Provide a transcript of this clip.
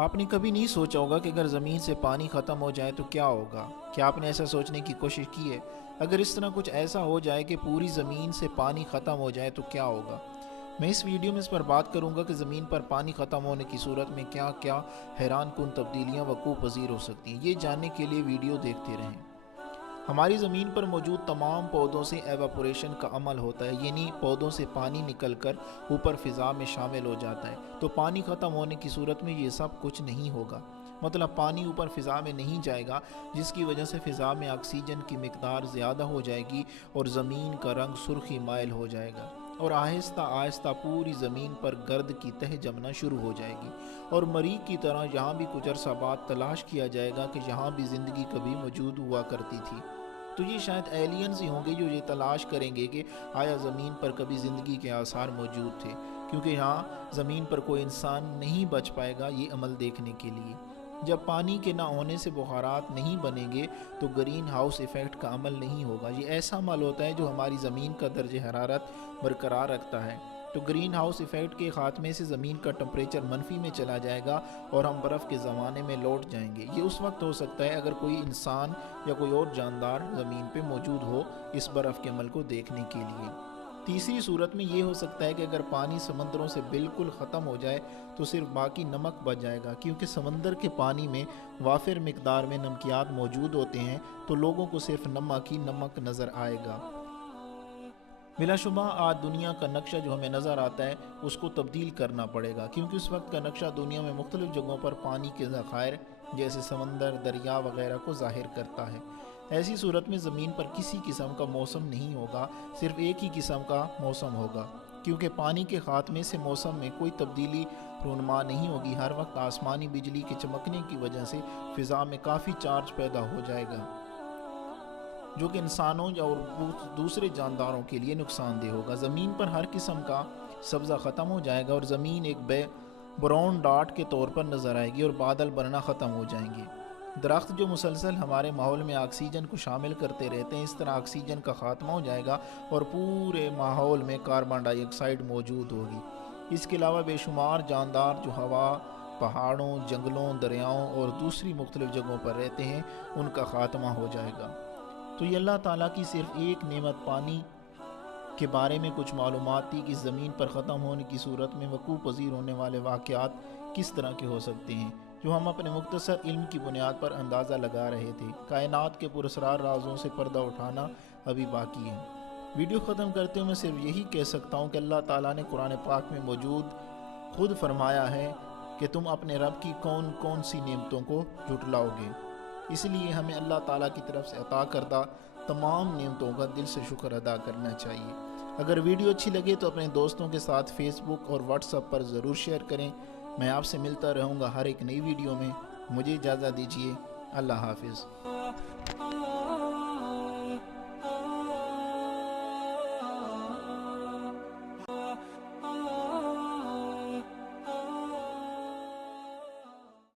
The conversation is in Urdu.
آپ نے کبھی نہیں سوچا ہوگا کہ اگر زمین سے پانی ختم ہو جائے تو کیا ہوگا؟ کیا آپ نے ایسا سوچنے کی کوشش کی ہے؟ اگر اس طرح کچھ ایسا ہو جائے کہ پوری زمین سے پانی ختم ہو جائے تو کیا ہوگا؟ میں اس ویڈیو میں اس پر بات کروں گا کہ زمین پر پانی ختم ہونے کی صورت میں کیا کیا حیران کن تبدیلیاں وقوع پذیر ہو سکتی ہیں۔ یہ جاننے کے لیے ویڈیو دیکھتے رہیں۔ ہماری زمین پر موجود تمام پودوں سے ایواپوریشن کا عمل ہوتا ہے، یعنی پودوں سے پانی نکل کر اوپر فضا میں شامل ہو جاتا ہے۔ تو پانی ختم ہونے کی صورت میں یہ سب کچھ نہیں ہوگا، مطلب پانی اوپر فضا میں نہیں جائے گا، جس کی وجہ سے فضا میں آکسیجن کی مقدار زیادہ ہو جائے گی اور زمین کا رنگ سرخی مائل ہو جائے گا، اور آہستہ آہستہ پوری زمین پر گرد کی تہ جمنا شروع ہو جائے گی، اور مریخ کی طرح یہاں بھی کچھ عرصہ بعد تلاش کیا جائے گا کہ یہاں بھی زندگی کبھی موجود ہوا کرتی تھی۔ تو یہ شاید ایلینز ہی ہوں گے جو یہ تلاش کریں گے کہ آیا زمین پر کبھی زندگی کے آثار موجود تھے، کیونکہ یہاں زمین پر کوئی انسان نہیں بچ پائے گا یہ عمل دیکھنے کے لیے۔ جب پانی کے نہ ہونے سے بخارات نہیں بنیں گے تو گرین ہاؤس ایفیکٹ کا عمل نہیں ہوگا۔ یہ ایسا عمل ہوتا ہے جو ہماری زمین کا درجہ حرارت برقرار رکھتا ہے۔ تو گرین ہاؤس ایفیکٹ کے خاتمے سے زمین کا ٹمپریچر منفی میں چلا جائے گا اور ہم برف کے زمانے میں لوٹ جائیں گے۔ یہ اس وقت ہو سکتا ہے اگر کوئی انسان یا کوئی اور جاندار زمین پہ موجود ہو اس برف کے عمل کو دیکھنے کے لیے۔ تیسری صورت میں یہ ہو سکتا ہے کہ اگر پانی سمندروں سے بالکل ختم ہو جائے تو صرف باقی نمک بچ جائے گا، کیونکہ سمندر کے پانی میں وافر مقدار میں نمکیات موجود ہوتے ہیں، تو لوگوں کو صرف نمک ہی نمک نظر آئے گا۔ بلا شبہ آج دنیا کا نقشہ جو ہمیں نظر آتا ہے اس کو تبدیل کرنا پڑے گا، کیونکہ اس وقت کا نقشہ دنیا میں مختلف جگہوں پر پانی کے ذخائر جیسے سمندر، دریا وغیرہ کو ظاہر کرتا ہے۔ ایسی صورت میں زمین پر کسی قسم کا موسم نہیں ہوگا، صرف ایک ہی قسم کا موسم ہوگا، کیونکہ پانی کے خاتمے سے موسم میں کوئی تبدیلی رونما نہیں ہوگی۔ ہر وقت آسمانی بجلی کے چمکنے کی وجہ سے فضا میں کافی چارج پیدا ہو جائے گا، جو کہ انسانوں اور دوسرے جانداروں کے لیے نقصان دہ ہوگا۔ زمین پر ہر قسم کا سبزہ ختم ہو جائے گا اور زمین ایک براؤن ڈاٹ کے طور پر نظر آئے گی، اور بادل بننا ختم ہو جائیں گے۔ درخت جو مسلسل ہمارے ماحول میں آکسیجن کو شامل کرتے رہتے ہیں، اس طرح آکسیجن کا خاتمہ ہو جائے گا اور پورے ماحول میں کاربن ڈائی آکسائڈ موجود ہوگی۔ اس کے علاوہ بے شمار جاندار جو ہوا، پہاڑوں، جنگلوں، دریاؤں اور دوسری مختلف جگہوں پر رہتے ہیں ان کا خاتمہ ہو جائے گا۔ تو یہ اللہ تعالیٰ کی صرف ایک نعمت پانی کے بارے میں کچھ معلومات تھی کہ زمین پر ختم ہونے کی صورت میں وقوع پذیر ہونے والے واقعات کس طرح کے ہو سکتے ہیں، جو ہم اپنے مختصر علم کی بنیاد پر اندازہ لگا رہے تھے۔ کائنات کے پراسرار رازوں سے پردہ اٹھانا ابھی باقی ہے۔ ویڈیو ختم کرتے ہوئے میں صرف یہی کہہ سکتا ہوں کہ اللہ تعالیٰ نے قرآن پاک میں موجود خود فرمایا ہے کہ تم اپنے رب کی کون کون سی نعمتوں کو جھٹلاؤ گے، اس لیے ہمیں اللہ تعالیٰ کی طرف سے عطا کردہ تمام نعمتوں کا دل سے شکر ادا کرنا چاہیے۔ اگر ویڈیو اچھی لگے تو اپنے دوستوں کے ساتھ فیس بک اور واٹس ایپ پر ضرور شیئر کریں۔ میں آپ سے ملتا رہوں گا ہر ایک نئی ویڈیو میں۔ مجھے اجازت دیجیے۔ اللہ حافظ۔